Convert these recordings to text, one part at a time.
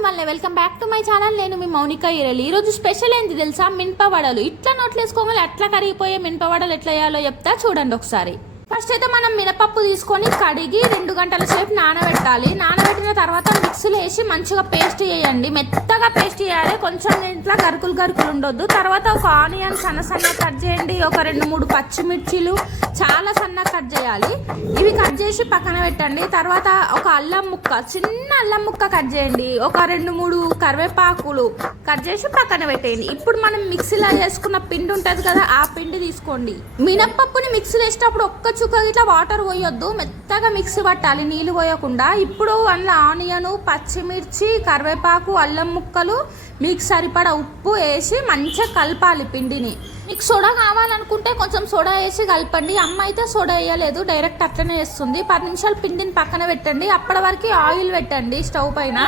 మిమ్మల్ని welcome back to my channel నేను మీ మౌనిక ఇరలి ఈరోజు స్పెషల్ ఏంటి తెలుసా? మినప వడలు. ఇట్లా నోట్లు వేసుకోవాలి అట్లా కరిగిపోయే మినప వడలు ఎట్లా వేయాలో చెప్తా చూడండి ఒకసారి. ఫస్ట్ అయితే మనం మినపప్పు తీసుకొని కడిగి రెండు గంటల సేపు నానబెట్టాలి. నానబెట్టిన తర్వాత మిక్సీలో వేసి మంచిగా పేస్ట్ చేయండి. మెత్తగా పేస్ట్ చేయాలి. కొంచెం ఇంట్లో గరుకులు గరుకులు ఉండొద్దు. తర్వాత ఒక ఆనియన్ సన్న సన్న కట్ చేయండి. ఒక రెండు మూడు పచ్చిమిర్చీలు చాలా సన్నగా కట్ చేయాలి. ఇవి కట్ చేసి పక్కన పెట్టండి. తర్వాత ఒక అల్లం ముక్క చిన్న అల్లం ముక్క కట్ చేయండి. ఒక రెండు మూడు కరివేపాకులు కట్ చేసి పక్కన పెట్టేయండి. ఇప్పుడు మనం మిక్సీలో వేసుకున్న పిండి ఉంటుంది కదా ఆ పిండి తీసుకోండి. మినప్పప్పుని మిక్సీలో వేసేటప్పుడు ఒక్క చుక్క ఇట్లా వాటర్ పోయొద్దు మెత్తగా మిక్సీ పట్టాలి నీళ్ళు పోయకుండా. ఇప్పుడు అందులో ఆనియను పచ్చిమిర్చి కరివేపాకు అల్లం ముక్కలు మీకు సరిపడా ఉప్పు వేసి మంచిగా కలపాలి పిండిని. మీకు సోడా కావాలనుకుంటే కొంచెం సోడా వేసి కలపండి. అమ్మ అయితే సోడా వేయలేదు డైరెక్ట్ అట్లనే వేస్తుంది పది నిమిషాలు పిండిని పక్కన పెట్టండి. అప్పటి వరకు ఆయిల్ పెట్టండి స్టవ్ పైన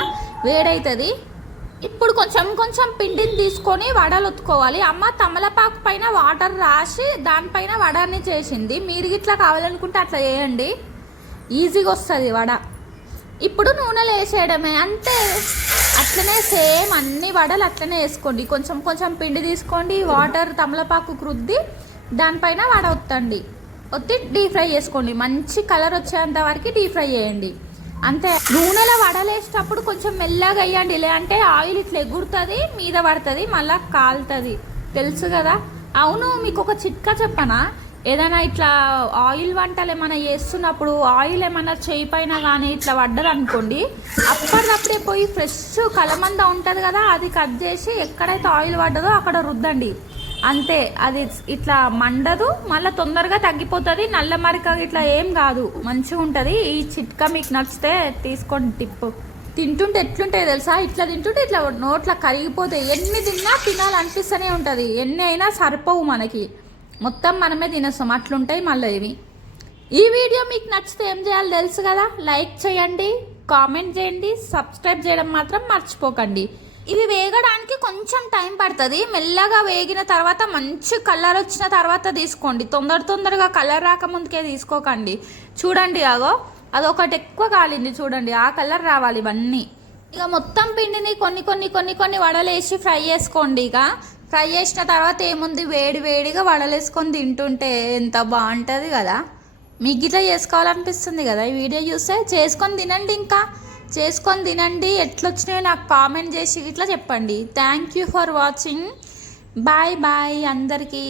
వేడవుతుంది ఇప్పుడు కొంచెం కొంచెం పిండిని తీసుకొని వడలు ఒత్తుకోవాలి అమ్మ తమలపాకు పైన వాటర్ రాసి దానిపైన వడని చేసింది. మీరు ఇట్లా కావాలనుకుంటే అట్లా చేయండి. ఈజీగా వస్తుంది వడ. ఇప్పుడు నూనెలో వేసేయడమే అంతే. అట్లనే సేమ్ అన్ని వడలు అట్లనే వేసుకోండి. కొంచెం కొంచెం పిండి తీసుకోండి వాటర్ తమలపాకు రుద్ది దానిపైన వడ ఒత్తండి. ఒత్తి డీప్ ఫ్రై చేసుకోండి. మంచి కలర్ వచ్చేంత వరకు డీప్ ఫ్రై చేయండి. అంతే. నూనెలో వడలేసేటప్పుడు కొంచెం మెల్లగా వేయండి. లేదంటే ఆయిల్ ఇట్లా ఎగురుతుంది మీద పడుతుంది మళ్ళా కాలుతుంది. తెలుసు కదా? అవును మీకు ఒక చిట్కా చెప్పనా? ఏదైనా ఇట్లా ఆయిల్ వంటలు ఏమైనా చేస్తున్నప్పుడు ఆయిల్ ఏమైనా చేయి పైన కానీ ఇట్లా పడ్డది అనుకోండి అప్పటికప్పుడే పోయి ఫ్రెష్ కలమంద ఉంటుంది కదా అది కట్ చేసి ఎక్కడైతే ఆయిల్ పడ్డదో అక్కడ రుద్దండి. అంతే అది ఇట్లా మండదు మళ్ళీ తొందరగా తగ్గిపోతుంది నల్ల మరక ఇట్లా ఏం కాదు. మంచిగా ఉంటుంది. ఈ చిట్కా మీకు నచ్చితే తీసుకోండి టిప్పు. తింటుంటే ఎట్లుంటాయి తెలుసా? ఇట్లా తింటుంటే ఇట్లా నోట్ల కరిగిపోతాయి ఎన్ని తిన్నా తినాలనిపిస్తూనే ఉంటుంది. ఎన్ని అయినా సరిపోవు మనకి. మొత్తం మనమే తినేస్తాం. అట్లుంటాయి మళ్ళీ ఇవి. ఈ వీడియో మీకు నచ్చితే ఏం చేయాలో తెలుసు కదా? లైక్ చేయండి కామెంట్ చేయండి సబ్స్క్రైబ్ చేయడం మాత్రం మర్చిపోకండి. ఇవి వేగడానికి కొంచెం టైం పడుతుంది. మెల్లగా వేగిన తర్వాత మంచి కలర్ వచ్చిన తర్వాత తీసుకోండి. తొందర తొందరగా కలర్ రాకముందుకే తీసుకోకండి. చూడండి అగో అదొకటి ఎక్కువ కాలింది చూడండి. ఆ కలర్ రావాలి ఇవన్నీ. ఇక మొత్తం పిండిని కొన్ని కొన్ని కొన్ని కొన్ని వడలేసి ఫ్రై చేసుకోండి ఇక. ఫ్రై చేసిన తర్వాత ఏముంది? వేడి వేడిగా వడలేసుకొని తింటుంటే ఎంత బాగుంటుంది కదా. మీకు ఇట్లా చేసుకోవాలనిపిస్తుంది కదా ఈ వీడియో చూస్తే? చేసుకొని తినండి ఇంకా. చేసుకొని తినండి. ఎట్లొచ్చినాయో నాకు కామెంట్ చేసి ఇట్లా చెప్పండి. Thank you for watching bye bye అందరికీ.